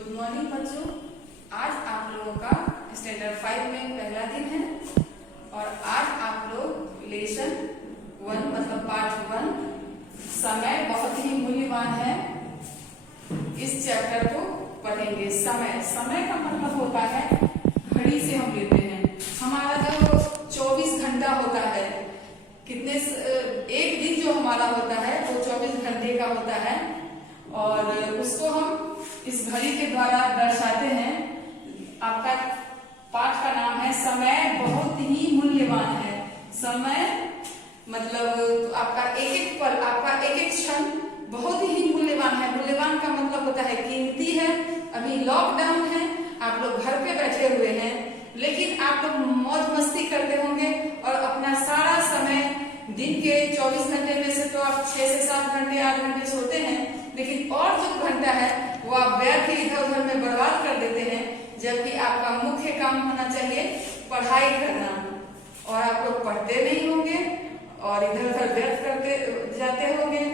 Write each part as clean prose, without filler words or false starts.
Good morning बच्चों। आज आप लोगों का स्टैंडर्ड 5 में पहला दिन है और आज आप लोग लेसन 1 मतलब पार्ट 1 समय बहुत ही मूल्यवान है, इस चैप्टर को पढ़ेंगे। समय का मतलब होता है घड़ी से हम लेते हैं। हमारा जो 24 घंटा होता है, एक दिन जो हमारा होता है वो 24 घंटे का होता है और उसको हम इस घड़ी के द्वारा दर्शाते हैं। आपका पाठ का नाम है समय बहुत ही मूल्यवान है। समय मतलब आपका एक एक पल, आपका एक एक क्षण बहुत ही मूल्यवान है। मूल्यवान का मतलब होता है कीमती है। अभी लॉकडाउन है, आप लोग घर पे बैठे हुए हैं, लेकिन आप लोग मौज मस्ती करते होंगे और अपना सारा समय दिन के 24 घंटे में से तो आप 6 से 7 घंटे 8 घंटे सोते हैं, लेकिन और जो घंटा है वो आप व्यर्थ ही इधर उधर में बर्बाद कर देते हैं, जबकि आपका मुख्य काम होना चाहिए पढ़ाई करना। और आप लोग पढ़ते नहीं होंगे और इधर उधर व्यर्थ करते जाते होंगे।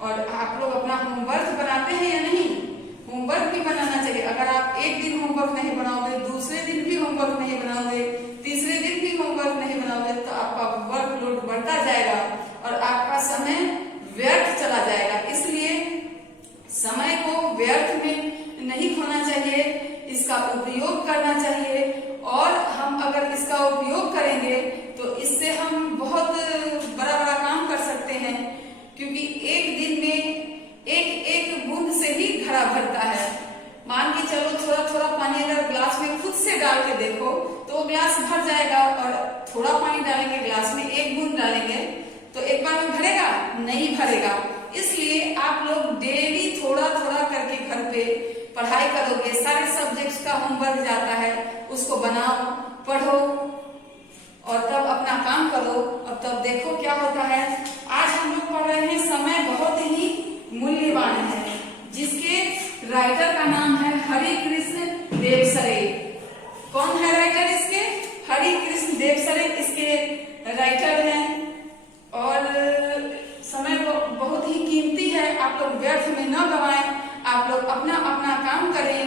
और आप लोग अपना होमवर्क बनाते हैं या नहीं? होमवर्क भी बनाना चाहिए। अगर आप एक दिन होमवर्क नहीं बनाओगे, दूसरे दिन भी होमवर्क नहीं बनाओगे, तीसरे दिन भी होमवर्क नहीं बनाओगे, तो आपका वर्कलोड बढ़ता जाएगा और आपका समय व्यर्थ चला जाएगा। इसलिए समय को व्यर्थ में नहीं खोना चाहिए, इसका उपयोग करना चाहिए। और हम अगर इसका उपयोग करेंगे तो इससे हम बहुत बड़ा बड़ा काम कर सकते हैं, क्योंकि एक दिन में एक एक बूंद से ही घड़ा भरता है। मान के चलो थोड़ा थोड़ा पानी अगर ग्लास में खुद से डाल के देखो तो वो ग्लास भर जाएगा, और थोड़ा पानी डालेंगे ग्लास में, एक बूंद डालेंगे तो एक बार में भरेगा? नहीं भरेगा। इसलिए आप लोग डेली थोड़ा थोड़ा करके घर पे पढ़ाई करोगे। सारे सब्जेक्ट्स का होमवर्क जाता है, उसको बनाओ, पढ़ो और तब अपना काम करो। अब तब देखो क्या होता है। आज हम लोग पढ़ रहे हैं समय बहुत ही मूल्यवान है, जिसके राइटर का नाम है हरिकृष्ण देवसरे। कौन है राइटर इसके? हरिकृष्ण देवसरे इसके राइटर हैं। और समय बहुत ही कीमती है, आप लोग व्यर्थ में न गवाएं, आप लोग अपना अपना काम करें।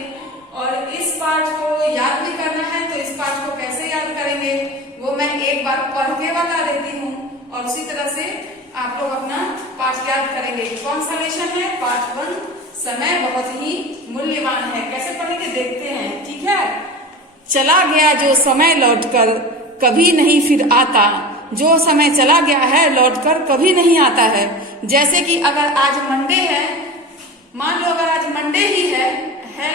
और इस पाठ को याद भी करना है, तो इस पाठ को कैसे याद करेंगे वो मैं एक बार पढ़ के बता देती हूँ, और उसी तरह से आप लोग अपना पाठ याद करेंगे। कौन सा लेसन है? पार्ट 1 समय बहुत ही मूल्यवान है। कैसे पढ़ेंगे देखते हैं, ठीक है। चला गया जो समय लौटकर कभी नहीं फिर आता, जो समय चला गया है लौटकर कभी नहीं आता है। जैसे कि अगर आज मंडे है, मान लो अगर आज मंडे ही है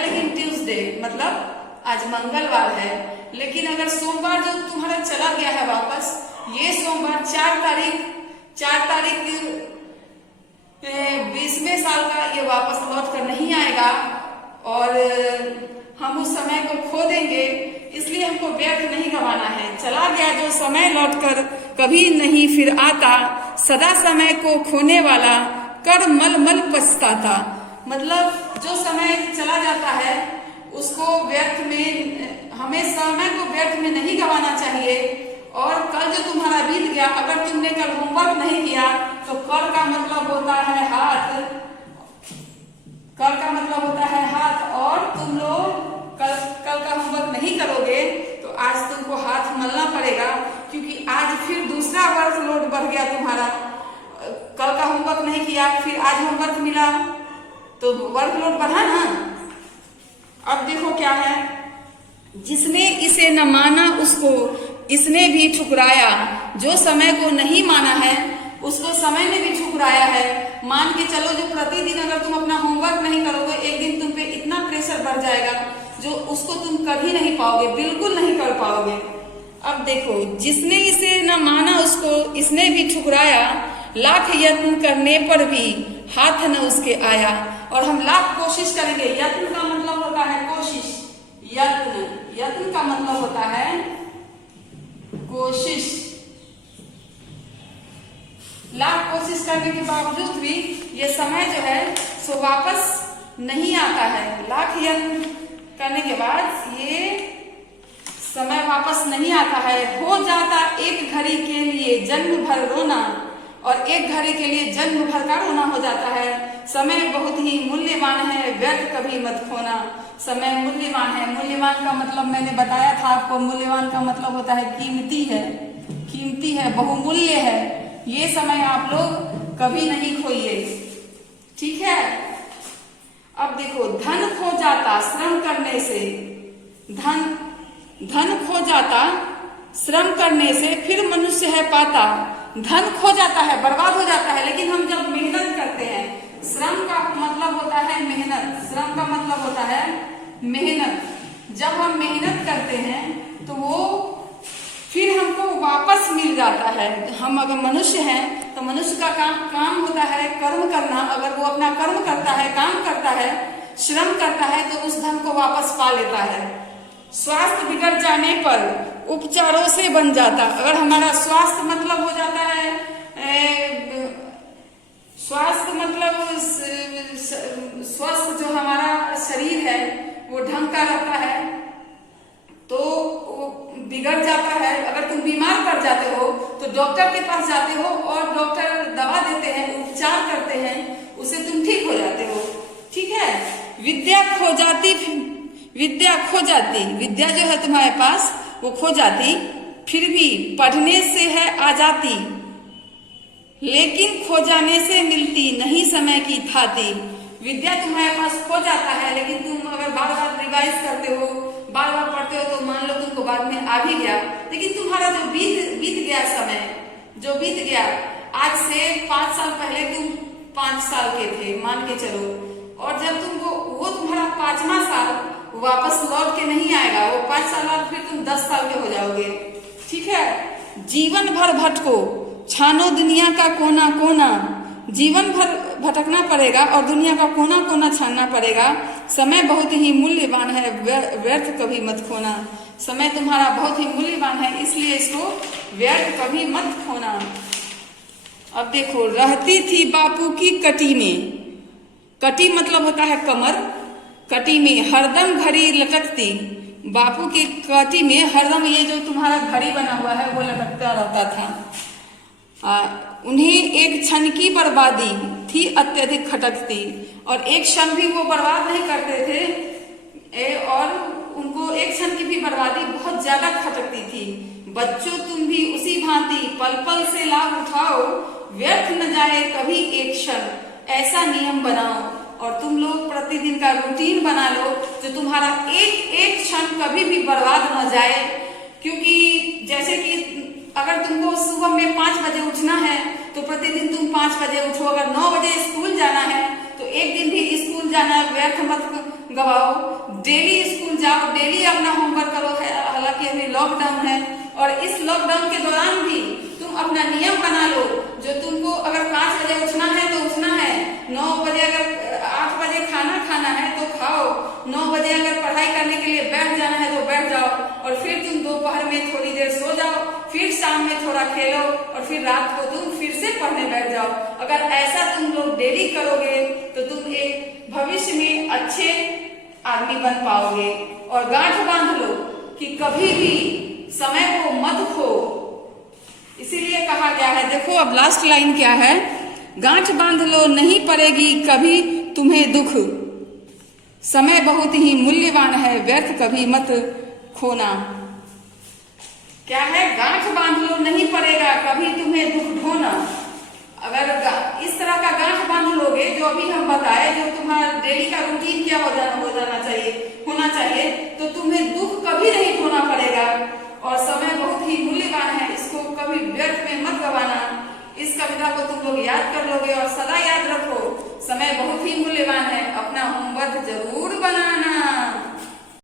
लेकिन ट्यूसडे मतलब आज मंगलवार है, लेकिन अगर सोमवार जो तुम्हारा चला गया है वापस, ये सोमवार 4 तारीख 20वें साल का ये वापस लौट कर नहीं आएगा और हम उस समय को खो देंगे। इसलिए हमको व्यर्थ नहीं गंवाना है। चला गया जो समय लौटकर कभी नहीं फिर आता, सदा समय को खोने वाला कर मल मल पछताता। मतलब जो समय चला जाता है उसको व्यर्थ में, हमें समय को व्यर्थ में नहीं गंवाना चाहिए। और कल जो तुम्हारा बीत गया, अगर तुमने कल होमवर्क नहीं किया तो कल का मतलब होता है हाथ, कल का मतलब होता है हाथ। और तुम लोग कल का होमवर्क नहीं करोगे तो आज तुमको हाथ मलना पड़ेगा, क्योंकि आज फिर दूसरा वर्कलोड बढ़ गया तुम्हारा। कल का होमवर्क नहीं किया, फिर आज होमवर्क मिला तो वर्कलोड बढ़ा ना। अब देखो क्या है, जिसने इसे न माना उसको इसने भी ठुकराया, जो समय को नहीं माना है उसको समय ने भी ठुकराया है। मान के चलो जो प्रतिदिन अगर तुम अपना होमवर्क नहीं करोगे, एक दिन तुम पे इतना प्रेशर बढ़ जाएगा जो उसको तुम कर ही नहीं पाओगे, बिल्कुल नहीं कर पाओगे। अब देखो, जिसने इसे न माना उसको इसने भी ठुकराया, लाख यत्न करने पर भी हाथ न उसके आया। और हम लाख कोशिश करेंगे। यत्न का मतलब होता है कोशिश, यत्न का मतलब होता है कोशिश। लाख कोशिश करने के बावजूद भी ये समय जो है सो वापस नहीं आता है। लाख यत्न करने के बाद ये समय वापस नहीं आता है। हो जाता एक घड़ी के लिए जन्म भर रोना, और एक घड़ी के लिए जन्म भर का रोना हो जाता है। समय बहुत ही मूल्यवान है, व्यर्थ कभी मत खोना। समय मूल्यवान है। मूल्यवान का मतलब मैंने बताया था आपको, मूल्यवान का मतलब होता है कीमती है, कीमती है, बहुमूल्य है। ये समय आप लोग कभी नहीं खोइए, ठीक है। अब देखो, धन खो जाता श्रम करने से, धन खो जाता श्रम करने से फिर मनुष्य है पाता। धन खो जाता है, बर्बाद हो जाता है, लेकिन हम जब मेहनत करते हैं, श्रम का मतलब होता है मेहनत, श्रम का मतलब होता है मेहनत। जब हम मेहनत करते हैं तो वो फिर हमको वापस मिल जाता है। हम अगर मनुष्य हैं तो मनुष्य का काम होता है कर्म करना। अगर वो अपना कर्म करता है, काम करता है, श्रम करता है, तो उस धन को वापस पा लेता है। स्वास्थ्य बिगड़ जाने पर उपचारों से बन जाता। अगर हमारा स्वास्थ्य मतलब हो जाता है, स्वास्थ्य मतलब स्वस्थ जो हमारा शरीर है वो ढंग का रहता है, तो वो बिगड़ जाता है। अगर तुम बीमार पड़ जाते हो तो डॉक्टर के पास जाते हो और डॉक्टर दवा देते हैं, उपचार करते हैं, उससे तुम ठीक हो जाते हो, ठीक है। विद्या खो जाती, विद्या जो है तुम्हारे पास वो खो जाती, फिर भी पढ़ने से है आ जाती, लेकिन खो जाने से मिलती नहीं समय की थाती। विद्या तुम्हारे पास खो जाता है, लेकिन तुम अगर बार बार रिवाइज करते हो, बार बार पढ़ते हो, तो मान लो तुमको बाद में आ भी गया, लेकिन तुम्हारा जो बीत गया समय, जो बीत गया, आज से 5 साल पहले तुम 5 साल के थे मान के चलो, और जब तुमको वो तुम्हारा 5वां साल वापस लौट के नहीं आएगा, वो 5 साल बाद फिर तुम 10 साल के हो जाओगे, ठीक है। जीवन भर भटको छानो दुनिया का कोना कोना, जीवन भर भटकना पड़ेगा और दुनिया का कोना कोना छानना पड़ेगा। समय बहुत ही मूल्यवान है, व्यर्थ कभी मत खोना। समय तुम्हारा बहुत ही मूल्यवान है, इसलिए इसको व्यर्थ कभी मत खोना। अब देखो, रहती थी बापू की कटी में, कटी मतलब होता है कमर, कटी में हरदम घड़ी लटकती। बापू की कटी में हरदम ये जो तुम्हारा घड़ी बना हुआ है वो लटकता रहता था। उन्हें एक क्षण की बर्बादी थी अत्यधिक खटकती, और एक क्षण भी वो बर्बाद नहीं करते थे, और उनको एक क्षण की भी बर्बादी बहुत ज्यादा खटकती थी। बच्चों तुम भी उसी भांति पल पल से लाभ उठाओ, व्यर्थ न जाए कभी एक क्षण, ऐसा नियम बनाओ। और तुम लोग प्रतिदिन का रूटीन बना लो जो तुम्हारा एक क्षण कभी भी बर्बाद न जाए। क्योंकि जैसे कि अगर तुमको सुबह में 5 बजे उठना है तो प्रतिदिन तुम 5 बजे उठो। अगर 9 बजे स्कूल जाना है तो एक दिन भी स्कूल जाना व्यर्थ मत गवाओ, डेली स्कूल जाओ, डेली अपना होमवर्क करो। हालांकि अभी लॉकडाउन है, और इस लॉकडाउन के दौरान भी तुम अपना नियम बना लो जो तुमको अगर 5 बजे उठना है तो उठना है, 9 बजे अगर 8 बजे खाना है तो खाओ, 9 बजे अगर पढ़ाई करने के लिए बैठ जाना है तो बैठ जाओ, और फिर तुम दोपहर में थोड़ी देर सो जाओ, फिर शाम में थोड़ा खेलो, और फिर रात को तुम फिर से पढ़ने बैठ जाओ। अगर ऐसा तुम लोग डेली करोगे तो तुम एक भविष्य में अच्छे आदमी बन पाओगे। और गांठ बांध लो कि कभी भी समय को मत खो, इसीलिए कहा गया है। देखो अब लास्ट लाइन क्या है, गांठ बांध लो नहीं पड़ेगी कभी तुम्हें दुख, समय बहुत ही मूल्यवान है, व्यर्थ कभी मत खोना। क्या है, गांठ बांध लो नहीं पड़ेगा कभी तुम्हें दुख ढोना। अगर इस तरह का गांठ बांध लोगे, जो अभी हम बताए, जो तुम्हारा डेली का रूटीन क्या हो जाना चाहिए, होना चाहिए, तो तुम्हें दुख कभी नहीं ढोना पड़ेगा। और समय बहुत ही मूल्यवान है, इसको कभी व्यर्थ में मत गवाना। इस कविता को तुम लोग याद कर लोगे, और सदा याद रखो समय बहुत ही मूल्यवान है। अपना होमवर्क जरूर